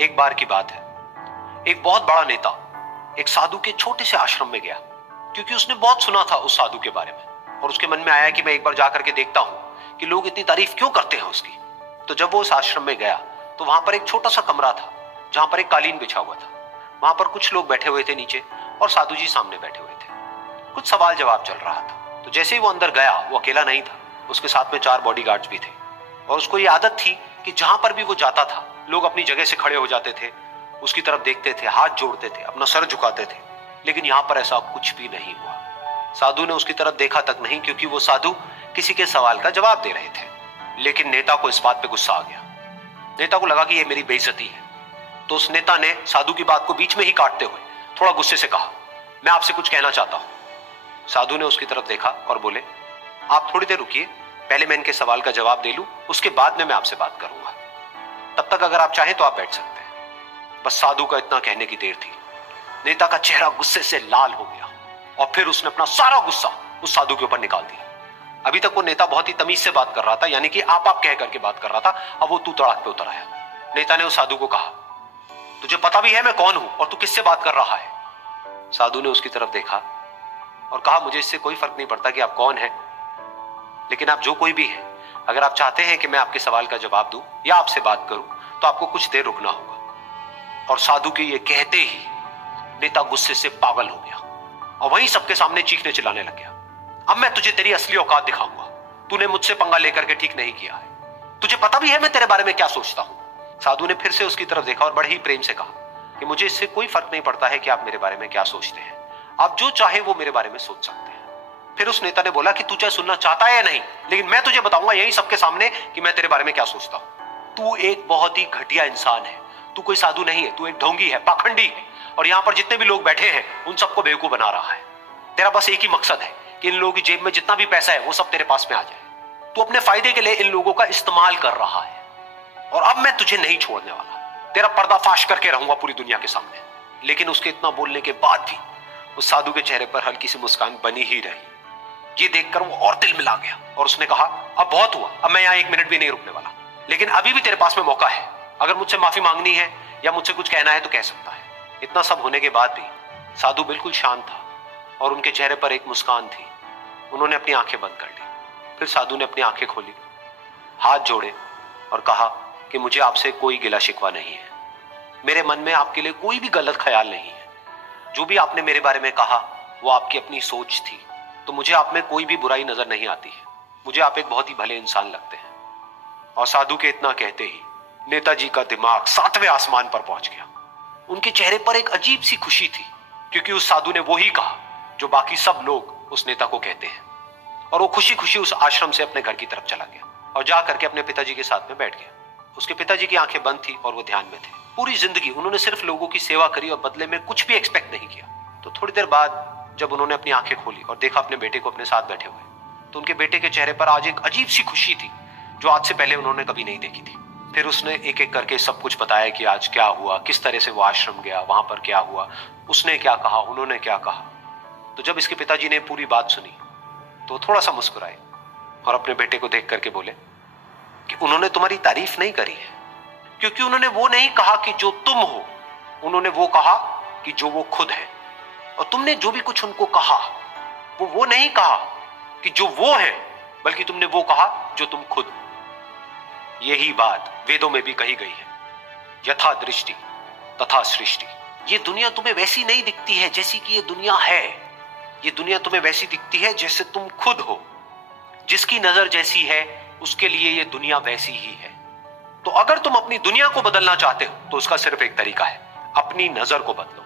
एक बार की बात है, एक बहुत बड़ा नेता एक साधु के छोटे से आश्रम में गया, क्योंकि उसने बहुत सुना था उस साधु के बारे में और उसके मन में आया कि मैं एक बार जाकर के देखता हूं कि लोग इतनी तारीफ क्यों करते हैं उसकी। तो जब वो उस आश्रम में गया तो वहां पर एक छोटा सा कमरा था जहां पर एक कालीन बिछा हुआ था। वहां पर कुछ लोग बैठे हुए थे नीचे और साधु जी सामने बैठे हुए थे। कुछ सवाल जवाब चल रहा था। तो जैसे ही वो अंदर गया, वो अकेला नहीं था, उसके साथ में 4 बॉडीगार्ड्स भी थे और उसको ये आदत थी कि जहां पर भी वो जाता था लोग अपनी जगह से खड़े हो जाते थे, उसकी तरफ देखते थे, हाथ जोड़ते थे, अपना सर झुकाते थे। लेकिन यहां पर ऐसा कुछ भी नहीं हुआ। साधु ने उसकी तरफ देखा तक नहीं, क्योंकि वो साधु किसी के सवाल का जवाब दे रहे थे। लेकिन नेता को इस बात पे गुस्सा आ गया। नेता को लगा कि ये मेरी बेइज्जती है। तो उस नेता ने साधु की बात को बीच में ही काटते हुए थोड़ा गुस्से से कहा, मैं आपसे कुछ कहना चाहता हूं। साधु ने उसकी तरफ देखा और बोले, आप थोड़ी देर रुकिए, पहले मैं इनके सवाल का जवाब दे लूं, उसके बाद में मैं आपसे बात करूंगा। तब तक अगर आप चाहें तो आप बैठ सकते हैं। बस साधु का इतना कहने की देर थी। नेता का चेहरा गुस्से से लाल हो गया और फिर उसने अपना सारा गुस्सा उस साधु के ऊपर निकाल दिया। अभी तक वो नेता बहुत ही तमीज से बात कर रहा था, यानी कि आप कह करके बात कर रहा था। अब वो तू तड़ाक पे उतर आया। नेता ने उस साधु को कहा, तुझे पता भी है मैं कौन हूं और तू किससे बात कर रहा है? साधु ने उसकी तरफ देखा और कहा, मुझे इससे कोई फर्क नहीं पड़ता कि आप कौन हैं, लेकिन आप जो कोई भी है, अगर आप चाहते हैं कि मैं आपके सवाल का जवाब दूं या आपसे बात करूं तो आपको कुछ देर रुकना होगा। और साधु के ये कहते ही नेता गुस्से से पागल हो गया और वहीं सबके सामने चीखने चिल्लाने लग गया, अब मैं तुझे तेरी असली औकात दिखाऊंगा। तूने मुझसे पंगा लेकर के ठीक नहीं किया है। तुझे पता भी है मैं तेरे बारे में क्या सोचता हूं। साधु ने फिर से उसकी तरफ देखा और बड़े ही प्रेम से कहा कि मुझे इससे कोई फर्क नहीं पड़ता है कि आप मेरे बारे में क्या सोचते हैं। आप जो चाहे वो मेरे बारे में सोच सकते हैं। फिर उस नेता ने बोला कि तू चाहे सुनना चाहता है या नहीं, लेकिन मैं तुझे बताऊंगा यही सबके सामने कि मैं तेरे बारे में क्या सोचता हूं। तू एक बहुत ही घटिया इंसान है। तू कोई साधु नहीं है, तू एक ढोंगी है, पाखंडी है, और यहां पर जितने भी लोग बैठे हैं उन सबको बेवकूफ बना रहा है। तेरा बस एक ही मकसद है कि इन लोगों की जेब में जितना भी पैसा है वो सब तेरे पास में आ जाए। तू अपने फायदे के लिए इन लोगों का इस्तेमाल कर रहा है और अब मैं तुझे नहीं छोड़ने वाला। तेरा पर्दाफाश करके रहूंगा पूरी दुनिया के सामने। लेकिन उसके इतना बोलने के बाद भी उस साधु के चेहरे पर हल्की सी मुस्कान बनी ही रही। ये देखकर वो और दिल मिला गया और उसने कहा, अब बहुत हुआ, अब मैं यहां 1 मिनट भी नहीं रुकने वाला। लेकिन अभी भी तेरे पास में मौका है। अगर मुझसे माफी मांगनी है या मुझसे कुछ कहना है तो कह सकता है। इतना सब होने के बाद भी साधु बिल्कुल शांत था और उनके चेहरे पर एक मुस्कान थी। उन्होंने अपनी आंखें बंद कर ली। फिर साधु ने अपनी आंखें खोली, हाथ जोड़े और कहा कि मुझे आपसे कोई गिला शिकवा नहीं है। मेरे मन में आपके लिए कोई भी गलत ख्याल नहीं है। जो भी आपने मेरे बारे में कहा वो आपकी अपनी सोच थी, तो मुझे आप में कोई भी बुराई नजर नहीं आती है। मुझे आप एक बहुत ही भले इंसान लगते हैं। और साधु के इतना कहते ही नेताजी का दिमाग 7वें आसमान पर पहुंच गया। उनके चेहरे पर एक अजीब सी खुशी थी, क्योंकि उस साधु ने वही कहा जो बाकी सब लोग उस नेता को कहते हैं। और वो खुशी खुशी उस आश्रम से अपने घर की तरफ चला गया और जा करके अपने पिताजी के साथ में बैठ गया। उसके पिताजी की आंखें बंद थी और वो ध्यान में थे। पूरी जिंदगी उन्होंने सिर्फ लोगों की सेवा करी और बदले में कुछ भी एक्सपेक्ट नहीं किया। तो थोड़ी देर बाद जब उन्होंने अपनी आंखें खोली और देखा अपने बेटे को अपने साथ बैठे हुए, तो उनके बेटे के चेहरे पर आज एक अजीब सी खुशी थी जो आज से पहले उन्होंने कभी नहीं देखी थी। फिर उसने एक एक करके सब कुछ बताया कि आज क्या हुआ, किस तरह से वो आश्रम गया, वहां पर क्या हुआ, उसने क्या कहा, उन्होंने क्या कहा। तो जब इसके पिताजी ने पूरी बात सुनी तो थोड़ा सा मुस्कुराए और अपने बेटे को देख करके बोले कि उन्होंने तुम्हारी तारीफ नहीं करी है, क्योंकि उन्होंने वो नहीं कहा कि जो तुम हो, उन्होंने वो कहा कि जो वो खुद है। और तुमने जो भी कुछ उनको कहा वो नहीं कहा कि जो वो है, बल्कि तुमने वो कहा जो तुम खुद हो। यही बात वेदों में भी कही गई है, यथा दृष्टि तथा सृष्टि। ये दुनिया तुम्हें वैसी नहीं दिखती है जैसी कि ये दुनिया है। ये दुनिया तुम्हें वैसी दिखती है जैसे तुम खुद हो। जिसकी नजर जैसी है उसके लिए ये दुनिया वैसी ही है। तो अगर तुम अपनी दुनिया को बदलना चाहते हो तो उसका सिर्फ एक तरीका है, अपनी नजर को बदलो।